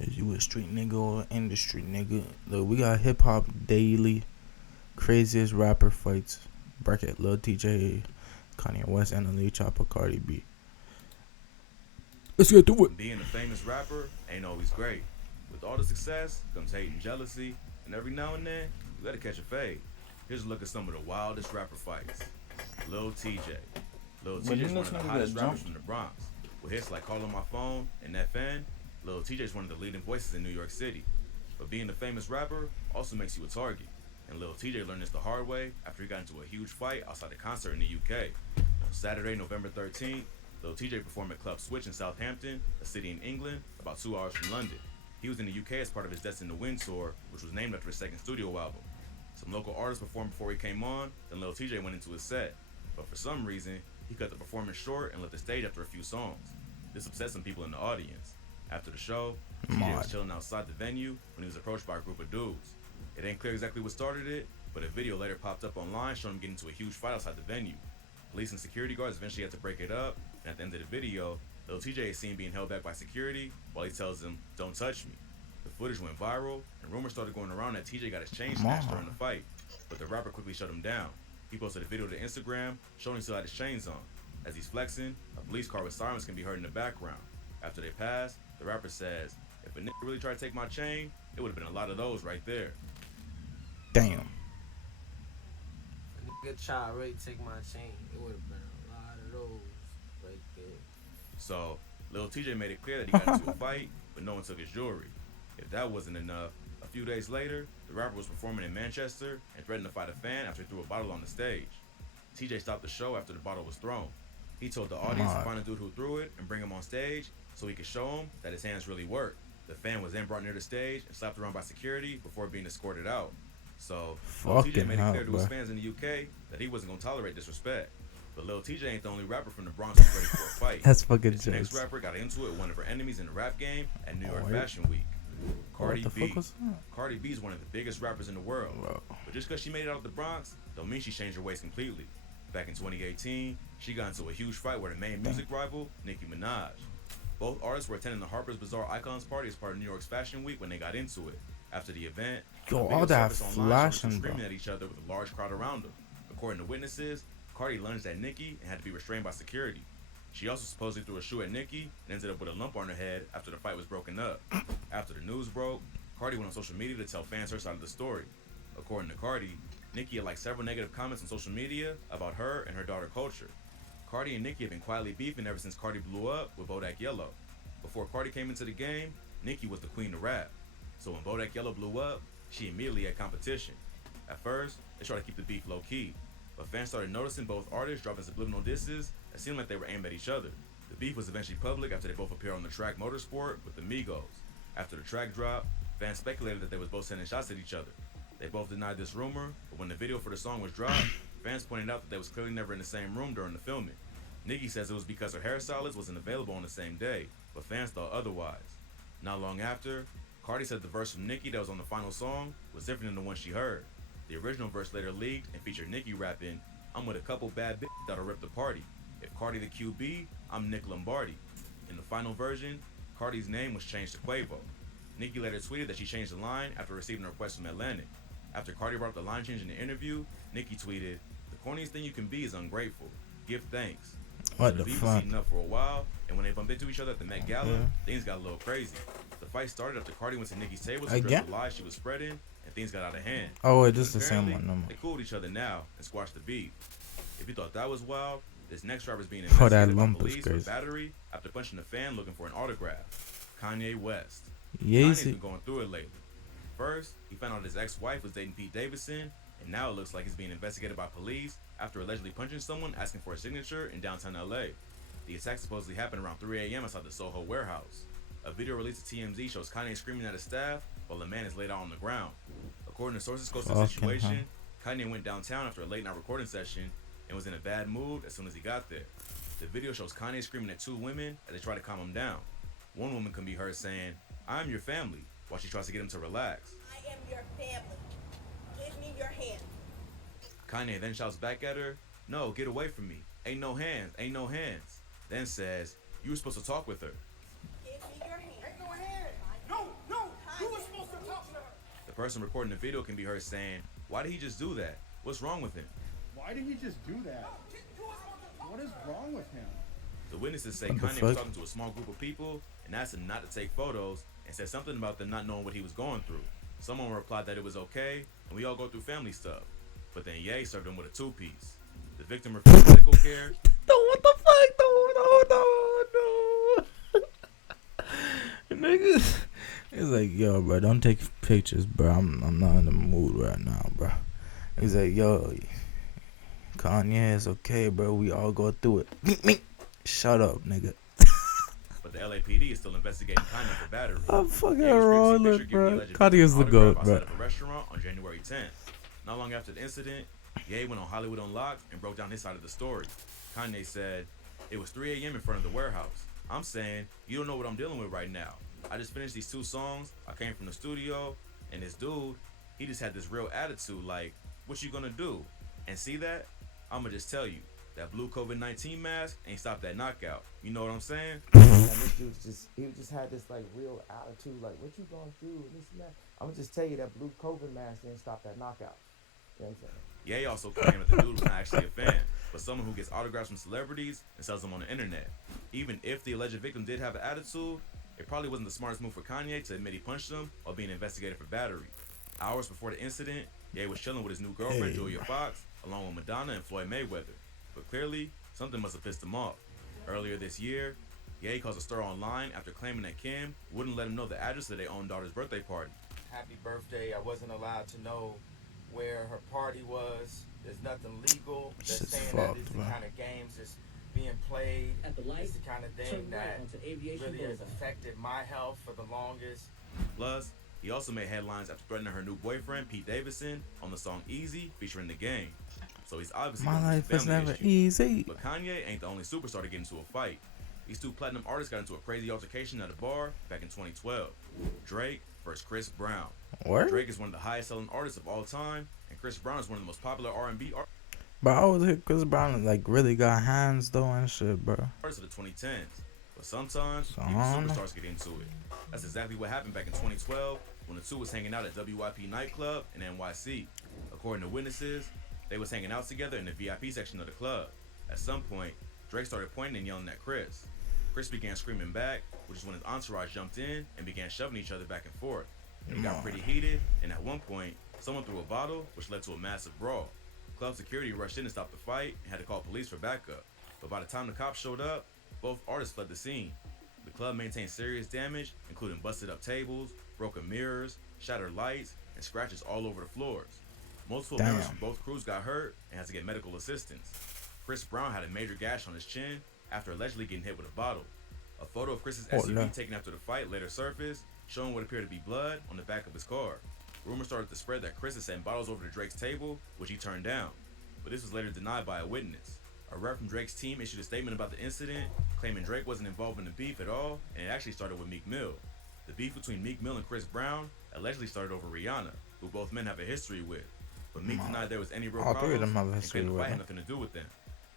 Is you a street nigga or industry nigga? Look, we got hip hop daily, craziest rapper fights. Bracket Lil TJ, Kanye West, and Lil Chopper, Cardi B. Let's get to it. Being a famous rapper ain't always great. With all the success comes hate and jealousy, and every now and then, you gotta catch a fade. Here's a look at some of the wildest rapper fights. Lil TJ. Lil TJ is one of the hottest rappers from the Bronx. With hits like Call on My Phone and FN, Lil TJ is one of the leading voices in New York City. But being a famous rapper also makes you a target. And Lil TJ learned this the hard way after he got into a huge fight outside a concert in the UK. On Saturday, November 13th, Lil TJ performed at Club Switch in Southampton, a city in England, about 2 hours from London. He was in the UK as part of his Destined to Win tour, which was named after his second studio album. Some local artists performed before he came on, then Lil TJ went into his set. But for some reason, he cut the performance short and left the stage after a few songs. This upset some people in the audience. After the show, TJ was chilling outside the venue when he was approached by a group of dudes. It ain't clear exactly what started it, but a video later popped up online showing him getting into a huge fight outside the venue. Police and security guards eventually had to break it up, and at the end of the video, Lil TJ is seen being held back by security while he tells them, "Don't touch me." The footage went viral, and rumors started going around that TJ got his chain snatched during the fight, but the rapper quickly shut him down. He posted a video to Instagram showing he still had his chains on. As he's flexing, a police car with sirens can be heard in the background. After they pass, the rapper says, "If a nigga really tried to take my chain, it would have been a lot of those right there." Damn. A nigga try to really take my chain, it would have been a lot of those right there. So, Lil TJ made it clear that he got into a fight, but no one took his jewelry. If that wasn't enough, a few days later, the rapper was performing in Manchester and threatened to fight a fan after he threw a bottle on the stage. TJ stopped the show after the bottle was thrown. He told the audience to find a dude who threw it and bring him on stage so he could show him that his hands really work. The fan was then brought near the stage and slapped around by security before being escorted out. So, Lil TJ made it clear to his fans in the UK that he wasn't gonna tolerate disrespect. But Lil TJ ain't the only rapper from the Bronx who's ready for a fight. That's fucking This next rapper got into it with one of her enemies in the rap game at New York Fashion Week. Cardi B. Cardi B is one of the biggest rappers in the world. But just because she made it out of the Bronx, don't mean she changed her ways completely. Back in 2018, she got into a huge fight with her main music rival, Nicki Minaj. Both artists were attending the Harper's Bazaar Icons party as part of New York's Fashion Week when they got into it. After the event, all that flashing, screaming at each other with a large crowd around them. According to witnesses, Cardi lunged at Nicki and had to be restrained by security. She also supposedly threw a shoe at Nicki and ended up with a lump on her head after the fight was broken up. After the news broke, Cardi went on social media to tell fans her side of the story. According to Cardi, Nicki had liked several negative comments on social media about her and her daughter Culture. Cardi and Nicki have been quietly beefing ever since Cardi blew up with Bodak Yellow. Before Cardi came into the game, Nicki was the queen of rap. So when Bodak Yellow blew up, she immediately had competition. At first, they tried to keep the beef low-key, but fans started noticing both artists dropping subliminal disses that seemed like they were aimed at each other. The beef was eventually public after they both appeared on the track Motorsport with the Migos. After the track dropped, fans speculated that they was both sending shots at each other. They both denied this rumor, but when the video for the song was dropped, fans pointed out that they was clearly never in the same room during the filming. Nicki says it was because her hairstylist wasn't available on the same day, but fans thought otherwise. Not long after, Cardi said the verse from Nicki that was on the final song was different than the one she heard. The original verse later leaked and featured Nicki rapping, "I'm with a couple bad bitches that'll rip the party. If Cardi the QB, I'm Nick Lombardi." In the final version, Cardi's name was changed to Quavo. Nicki later tweeted that she changed the line after receiving a request from Atlantic. After Cardi brought up the line change in the interview, Nicki tweeted, "The corniest thing you can be is ungrateful. Give thanks." What the beef fuck? was heating up for a while, and when they bumped into each other at the Met Gala, things got a little crazy. The fight started after Cardi went to Nicki's table to address the lies she was spreading, and things got out of hand. Oh, wait, this is the same one. No more. They cooled each other now and squashed the beef. If you thought that was wild, this next rapper is being investigated by police for battery after punching a fan looking for an autograph. Kanye West. Kanye's been going through it lately. First, he found out his ex-wife was dating Pete Davidson, and now it looks like he's being investigated by police after allegedly punching someone asking for a signature in downtown LA. The attack supposedly happened around 3 a.m. outside the Soho warehouse. A video released to TMZ shows Kanye screaming at his staff while the man is laid out on the ground. According to sources close to the situation, Kanye went downtown after a late-night recording session and was in a bad mood as soon as he got there. The video shows Kanye screaming at two women as they try to calm him down. One woman can be heard saying, "I'm your family," while she tries to get him to relax. "I am your family. Give me your hand." Kanye then shouts back at her, "No, get away from me. Ain't no hands, ain't no hands." Then says, "You were supposed to talk with her." "Give me your hand." "Ain't no hand. No." person recording the video can be heard saying, "Why did he just do that? What's wrong with him?" Why did he just do that? What is wrong with him? The witnesses say What the Kanye was fuck? talking to a small group of people and asked them not to take photos and said something about them not knowing what he was going through. Someone replied that it was okay and we all go through family stuff. But then Ye served him with a two-piece. The victim refused medical care. No, what the fuck? No. Nigga. He's like, yo, bro, don't take pictures, bro. I'm not in the mood right now, bro. He's like, yo, Kanye, it's okay, bro. We all go through it. Shut up, nigga. But the LAPD is still investigating Kanye for battery. I'm fucking Ye was previously rolling, pictured giving the bro. alleged Kanye is the victim an GOAT, autograph bro. outside of a restaurant on January 10th. Not long after the incident, Ye went on Hollywood Unlocked and broke down his side of the story. Kanye said, "It was 3 a.m. in front of the warehouse. I'm saying, you don't know what I'm dealing with right now. I just finished these 2 songs. I came from the studio, and this dude, he just had this real attitude like, what you gonna do? And see that? I'ma just tell you, that blue COVID-19 mask ain't stopped that knockout. You know what I'm saying?" And this dude he just had this like real attitude, like what you gonna do and this and that. I'm gonna just tell you that blue COVID mask didn't stop that knockout. You know what I'm saying? Ye also claimed that the dude was not actually a fan, but someone who gets autographs from celebrities and sells them on the internet. Even if the alleged victim did have an attitude, it probably wasn't the smartest move for Kanye to admit he punched him while being investigated for battery. Hours before the incident, Ye was chilling with his new girlfriend, Hey. Julia Fox, along with Madonna and Floyd Mayweather. But clearly, something must have pissed him off. Earlier this year, Ye caused a stir online after claiming that Kim wouldn't let him know the address of their own daughter's birthday party. Happy birthday. I wasn't allowed to know where her party was. There's nothing legal. They're Shit's saying that fucked, it's the man. kind of games that's being played. At the light, It's the kind of turn thing right that onto Aviation really has Boulevard. affected my health for the longest. Plus, he also made headlines after threatening her new boyfriend, Pete Davidson, on the song Easy featuring The Game. So he's obviously My going through life some is family never issues. easy. But Kanye ain't the only superstar to get into a fight. These 2 platinum artists got into a crazy altercation at a bar back in 2012. Drake versus Chris Brown. What? Drake is one of the highest selling artists of all time, and Chris Brown is one of the most popular R&B But I was here, Chris Brown like really got hands though and shit, bro. artists of the 2010s. But sometimes even Son. superstars get into it. That's exactly what happened back in 2012 when the 2 was hanging out at WYP nightclub in NYC. According to witnesses, they was hanging out together in the VIP section of the club. At some point, Drake started pointing and yelling at Chris. Chris began screaming back, which is when his entourage jumped in and began shoving each other back and forth. It got pretty heated, and at one point, someone threw a bottle, which led to a massive brawl. Club security rushed in to stop the fight and had to call police for backup. But by the time the cops showed up, both artists fled the scene. The club maintained serious damage, including busted up tables, broken mirrors, shattered lights, and scratches all over the floors. Multiple members Damn. from both crews got hurt and had to get medical assistance. Chris Brown had a major gash on his chin after allegedly getting hit with a bottle. A photo of Chris's Oh, SUV no. taken after the fight later surfaced, showing what appeared to be blood on the back of his car. Rumors started to spread that Chris had sent bottles over to Drake's table, which he turned down. But this was later denied by a witness. A rep from Drake's team issued a statement about the incident, claiming Drake wasn't involved in the beef at all, and it actually started with Meek Mill. The beef between Meek Mill and Chris Brown allegedly started over Rihanna, who both men have a history with. But Meek denied there was any real All three of problems them have a and history claimed the with fight had him. nothing to do with them.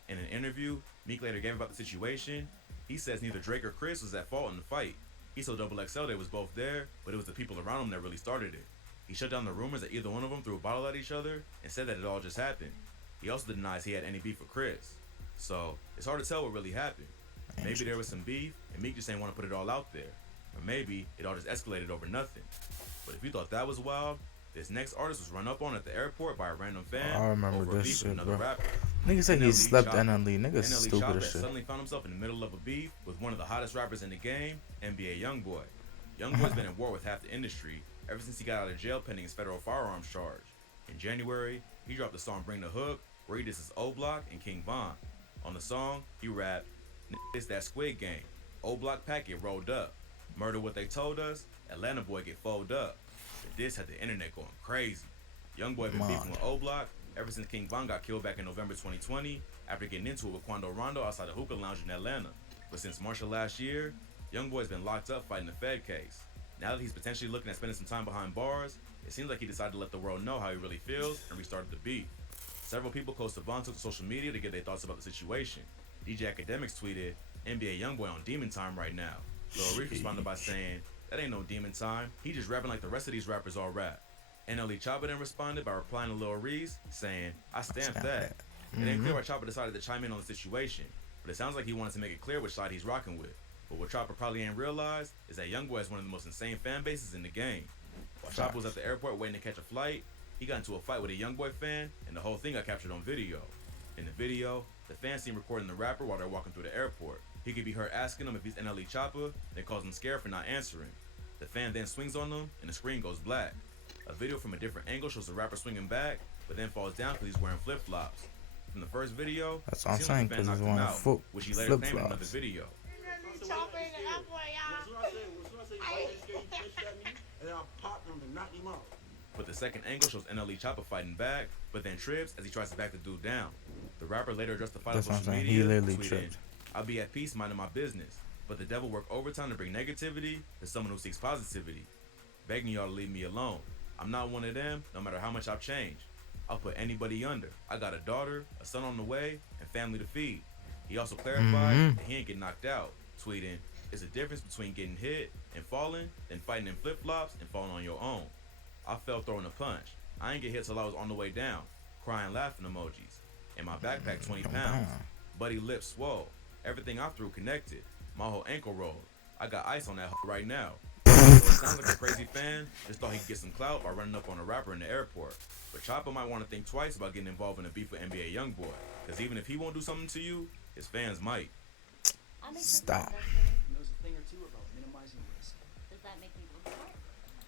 In an interview, Meek later gave about the situation. He says neither Drake or Chris was at fault in the fight. He told XXL they was both there, but it was the people around him that really started it. He shut down the rumors that either one of them threw a bottle at each other and said that it all just happened. He also denies he had any beef with Chris. So, it's hard to tell what really happened. Maybe there was some beef, and Meek just ain't want to put it all out there. Or maybe it all just escalated over nothing. But if you thought that was wild, this next artist was run up on at the airport by a random fan I remember over a this beef shit, with another bro. rapper. Nigga said he NLE slept Choppa. NLE. Nigga NLE stupid Choppa as shit. suddenly found himself in the middle of a beef with one of the hottest rappers in the game, NBA YoungBoy. YoungBoy's been at war with half the industry ever since he got out of jail pending his federal firearms charge. In January, he dropped the song Bring the Hook, where he disses O-Block and King Von. On the song, he rapped, "It's that Squid Game. O-Block pack get rolled up. Murder what they told us, Atlanta boy get folded up." The diss had the internet going crazy. YoungBoy been beefing with O-Block ever since King Von got killed back in November 2020 after getting into it with Quando Rondo outside a hookah lounge in Atlanta. But since March of last year, YoungBoy's been locked up fighting the Fed case. Now that he's potentially looking at spending some time behind bars, it seems like he decided to let the world know how he really feels and restarted the beef. Several people close to Von took to social media to give their thoughts about the situation. DJ Academics tweeted, "NBA YoungBoy on demon time right now." Lil Reese responded by saying, "That ain't no demon time. He just rapping like the rest of these rappers all rap." NLE Choppa then responded by replying to Lil Reese, saying, I stamped Stamp that. that. It ain't clear why Choppa decided to chime in on the situation, but it sounds like he wanted to make it clear which side he's rocking with. But what Choppa probably ain't realized is that YoungBoy is one of the most insane fan bases in the game. While Choppa was at the airport waiting to catch a flight, he got into a fight with a YoungBoy fan, and the whole thing got captured on video. In the video, the fan seen recording the rapper while they're walking through the airport. He could be heard asking him if he's NLE Choppa, then calls him scared for not answering. The fan then swings on him, and the screen goes black. A video from a different angle shows the rapper swinging back, but then falls down because he's wearing flip-flops. From the first video, That's what I'm it seems saying, like the fan 'cause he's knocked him wearing out, which he later claimed in another flip-flops. video. But the second angle shows NLE Choppa fighting back, but then trips as he tries to back the dude down. The rapper later addressed the fight on That's what I'm social saying. media, He literally tweeting, tripped. I'll be at peace minding my business, but the devil work overtime to bring negativity to someone who seeks positivity. Begging y'all to leave me alone. I'm not one of them, no matter how much I've changed. I'll put anybody under. I got a daughter, a son on the way, and family to feed. He also clarified that he ain't get knocked out, tweeting, it's a difference between getting hit and falling than fighting in flip-flops and falling on your own. I fell throwing a punch. I ain't get hit till I was on the way down, crying laughing emojis. And my backpack 20 pounds. Buddy lips swole. Everything I threw connected. My whole ankle rolled. I got ice on that right now. So it sounds like a crazy fan just thought he could get some clout by running up on a rapper in the airport. But Choppa might want to think twice about getting involved in a beef with NBA YoungBoy. Because even if he won't do something to you, his fans might. Stop. Knows a thing or two about minimizing risk. Does that make me look smart?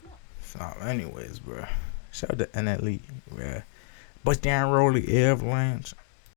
No. Stop. Anyways, bro. Shout out to NLE, bro. Bust down, roll the avalanche.